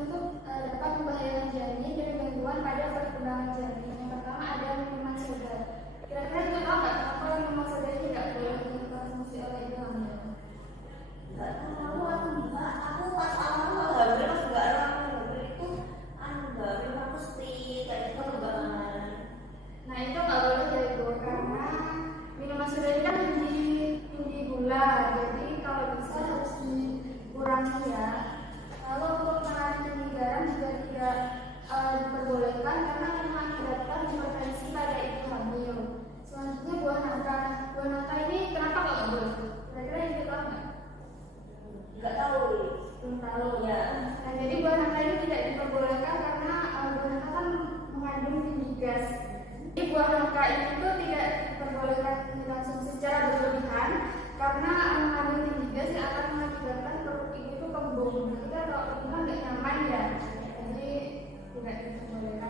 itu dapat membahayakan janin dan gangguan pada perkembangan janin. Yang pertama ada minuman soda. Kira-kira itu tahu nggak kenapa minuman soda ini tidak boleh dikonsumsi oleh ibu hamil? Nggak tahu aku mbak. Aku pas awal hamil pas nggak hamil itu mbak memang mesti kayak gitu perkembangan. Nah itu nggak boleh ya ibu, karena minuman soda ini kan tinggi gula, jadi kalau bisa harus dikurangi ya. Lalu untuk makanan tinggi garam juga tidak diperbolehkan karena akan mengakibatkan hipertensi pada ibu hamil. Selanjutnya buah nangka. Buah nangka ini kenapa nggak boleh? Kira-kira yang kita tahu nggak? Nggak tahu. Belum tahu Ya. Nah jadi buah nangka ini tidak diperbolehkan karena buah nangka kan mengandung tinggi gas. Jadi buah nangka ini tuh tidak diperbolehkan dikonsumsi secara berlebihan karena mengandung tinggi gas yang akan mengakibatkan perut ibu itu kembung. Kita kalau kembung nggak nyaman ya, jadi tidak diperbolehkan.